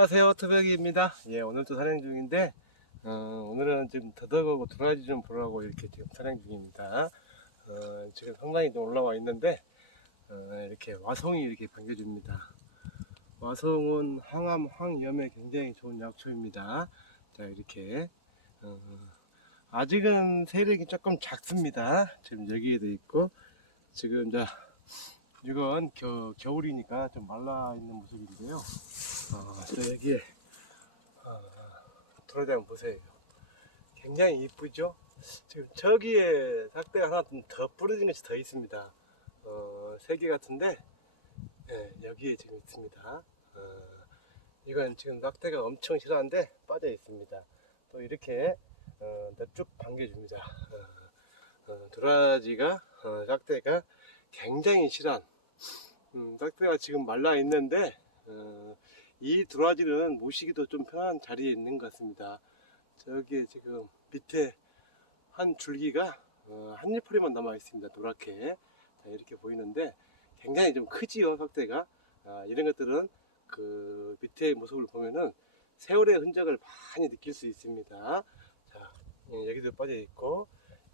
안녕하세요 투백이입니다. 예 오늘도 산행 중인데 어, 오늘은 지금 더덕하고 도라지 좀 보려고 이렇게 지금 산행 중입니다. 어, 지금 상당히 좀 올라와 있는데 어, 이렇게 와송이 이렇게 반겨줍니다. 와송은 항암 항염에 굉장히 좋은 약초입니다. 자 이렇게 어, 아직은 세력이 조금 작습니다. 지금 여기에도 있고 지금 자 이건 겨, 겨울이니까 좀 말라 있는 모습인데요 어, 저 여기에 어, 돌아다니 보세요. 굉장히 이쁘죠? 지금 저기에 삭대가 하나 더 부러진 것이 더 있습니다. 어, 세개 같은데 예, 여기에 지금 있습니다. 어, 이건 지금 낙대가 엄청 싫어하는데 빠져 있습니다. 또 이렇게 어, 쭉 반겨줍니다. 어, 어, 도라지가 어, 낙대가 굉장히 실한 음, 낙대가 지금 말라 있는데 어, 이 도라지는 모시기도 좀 편한 자리에 있는 것 같습니다. 저기에 지금 밑에 한 줄기가 어, 한 잎풀이만 남아 있습니다. 노랗게 자, 이렇게 보이는데 굉장히 좀 크지요 확대가 아, 이런 것들은 그 밑에 모습을 보면은 세월의 흔적을 많이 느낄 수 있습니다. 자 예, 여기도 빠져 있고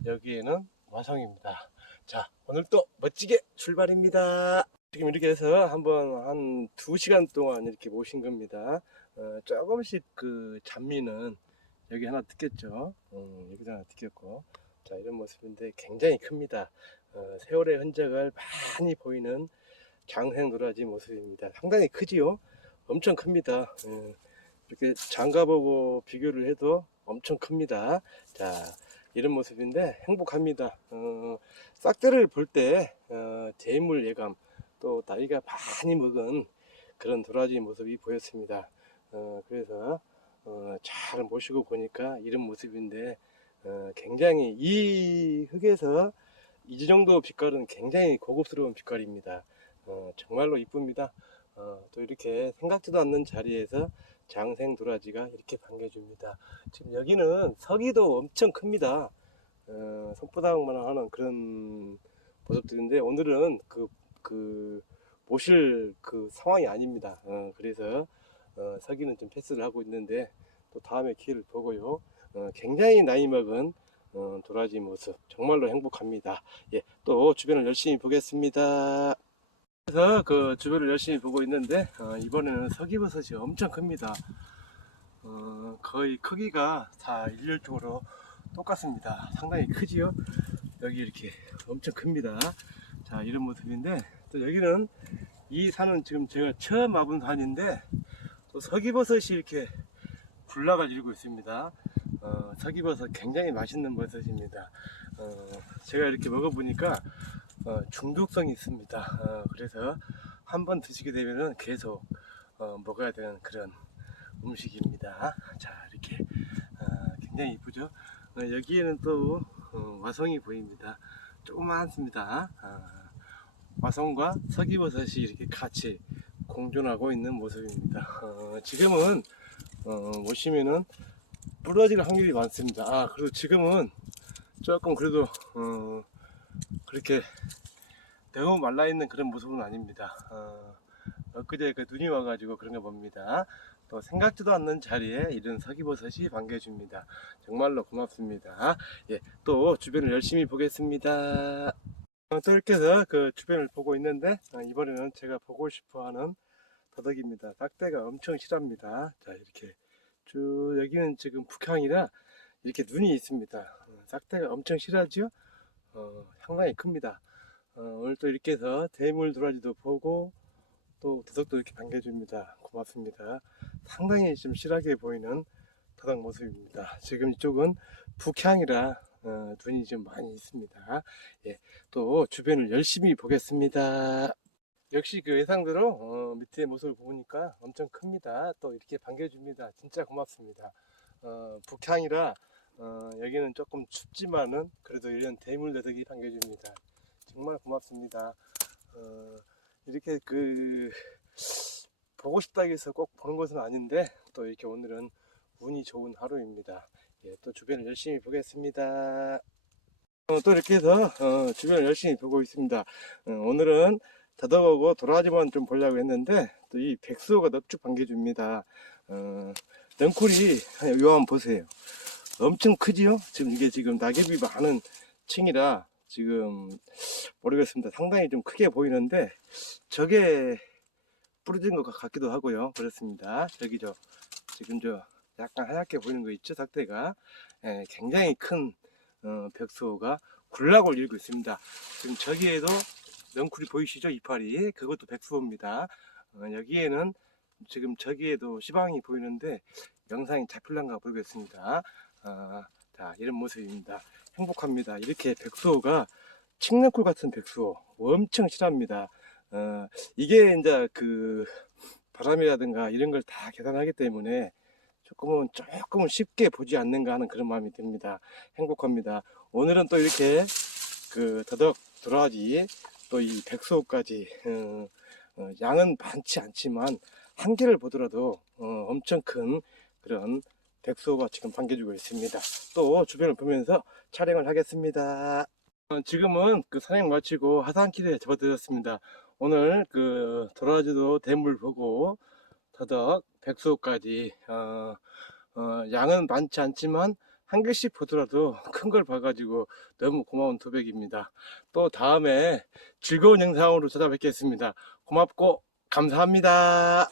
여기에는 와성입니다. 자 오늘 또 멋지게 출발입니다. 지금 이렇게 해서 한번 한두 시간 동안 이렇게 모신 겁니다. 어, 조금씩 그 잔미는 여기 하나 뜯겼죠. 음, 여기도 하나 뜯겼고. 자, 이런 모습인데 굉장히 큽니다. 어, 세월의 흔적을 많이 보이는 장생 도라지 모습입니다. 상당히 크지요? 엄청 큽니다. 예, 이렇게 장가보고 비교를 해도 엄청 큽니다. 자, 이런 모습인데 행복합니다. 어, 싹들을 볼 때, 어, 대물 예감, 또 나이가 많이 먹은 그런 도라지 모습이 보였습니다. 어, 그래서 어, 잘 모시고 보니까 이런 모습인데 어, 굉장히 이 흙에서 이 정도 빛깔은 굉장히 고급스러운 빛깔입니다. 어, 정말로 이쁩니다. 어, 또 이렇게 생각지도 않는 자리에서 장생 도라지가 이렇게 반겨줍니다. 지금 여기는 서기도 엄청 큽니다. 어, 손바닥만 하는 그런 모습들인데 오늘은 그, 그 모실 그 상황이 아닙니다. 어, 그래서 어, 서기는 좀 패스를 하고 있는데 또 다음에 기회를 보고요. 어, 굉장히 나이 먹은 어, 도라지 모습 정말로 행복합니다. 예, 또 주변을 열심히 보겠습니다. 그래서 그 주변을 열심히 보고 있는데 어, 이번에는 서기버섯이 엄청 큽니다. 어, 거의 크기가 다 일률적으로 똑같습니다. 상당히 크지요? 여기 이렇게 엄청 큽니다. 자, 이런 모습인데 또 여기는 이 산은 지금 제가 처음 와본 산인데 또 서기버섯이 이렇게 군락을 이루고 있습니다. 어, 서기버섯 굉장히 맛있는 버섯입니다. 어, 제가 이렇게 먹어보니까 어, 중독성이 있습니다. 어, 그래서 한 번 드시게 되면은 계속 어, 먹어야 되는 그런 음식입니다. 자 이렇게 어, 굉장히 이쁘죠. 어, 여기에는 또 어, 와송이 보입니다. 조그맣습니다. 아, 와송과 서기버섯이 이렇게 같이 공존하고 있는 모습입니다. 어, 지금은 어, 보시면은 부러질 확률이 많습니다. 아, 그리고 지금은 조금 그래도 어, 그렇게 너무 말라 있는 그런 모습은 아닙니다. 어, 엊그제 그 눈이 와가지고 그런가 봅니다. 또 생각지도 않는 자리에 이런 서기버섯이 반겨줍니다. 정말로 고맙습니다. 예, 또 주변을 열심히 보겠습니다. 어, 또 이렇게 해서 그 주변을 보고 있는데 어, 이번에는 제가 보고 싶어하는 더덕입니다. 딱대가 엄청 실합니다. 자 이렇게 쭉 여기는 지금 북향이라 이렇게 눈이 있습니다. 어, 싹대가 엄청 실하죠? 어, 상당히 큽니다. 어, 오늘 또 이렇게 해서 대물 도라지도 보고 또 더덕도 이렇게 반겨줍니다. 고맙습니다. 상당히 좀 실하게 보이는 더덕 모습입니다. 지금 이쪽은 북향이라 어, 눈이 좀 많이 있습니다. 예, 또 주변을 열심히 보겠습니다. 역시 그 예상대로 어, 밑에 모습을 보니까 엄청 큽니다. 또 이렇게 반겨줍니다. 진짜 고맙습니다. 어, 북향이라 어, 여기는 조금 춥지만은 그래도 이런 대물 더덕이 반겨줍니다. 정말 고맙습니다. 어, 이렇게 그 보고 싶다 해서 꼭 보는 것은 아닌데 또 이렇게 오늘은 운이 좋은 하루입니다. 예, 또 주변을 열심히 보겠습니다. 어, 또 이렇게 해서 어, 주변을 열심히 보고 있습니다. 어, 오늘은 더덕하고 도라지만 좀 보려고 했는데 또 이 백수호가 넉죽 반겨줍니다. 어, 넝쿨이 요 한번 보세요. 엄청 크지요? 지금 이게 지금 낙엽이 많은 층이라 지금 모르겠습니다. 상당히 좀 크게 보이는데 저게 부러진 것 같기도 하고요. 그렇습니다. 저기 저 지금 저 약간 하얗게 보이는 거 있죠? 삭대가 예, 굉장히 큰 어, 백수호가 군락을 일고 있습니다. 지금 저기에도 넝쿨이 보이시죠? 이파리 그것도 백수호입니다. 어, 여기에는 지금 저기에도 시방이 보이는데 영상이 잡힐란가 모르겠습니다. 아, 자 이런 모습입니다. 행복합니다. 이렇게 백수호가 칡냉쿨 같은 백수호 엄청 실합니다. 어, 이게 이제 그 바람이라든가 이런 걸 다 계산하기 때문에 조금은 조금은 쉽게 보지 않는가 하는 그런 마음이 듭니다. 행복합니다. 오늘은 또 이렇게 그 더덕 도라지 또 이 백수호까지 어, 어, 양은 많지 않지만 한 개를 보더라도 어, 엄청 큰 그런 백수호가 지금 반겨주고 있습니다. 또 주변을 보면서 촬영을 하겠습니다. 어, 지금은 그 산행 마치고 하산길에 접어들었습니다. 오늘 그 도라지도 대물 보고 더덕 백수호까지 어, 어, 양은 많지 않지만 한 개씩 보더라도 큰 걸 봐가지고 너무 고마운 도백입니다. 또 다음에 즐거운 영상으로 찾아뵙겠습니다. 고맙고 감사합니다.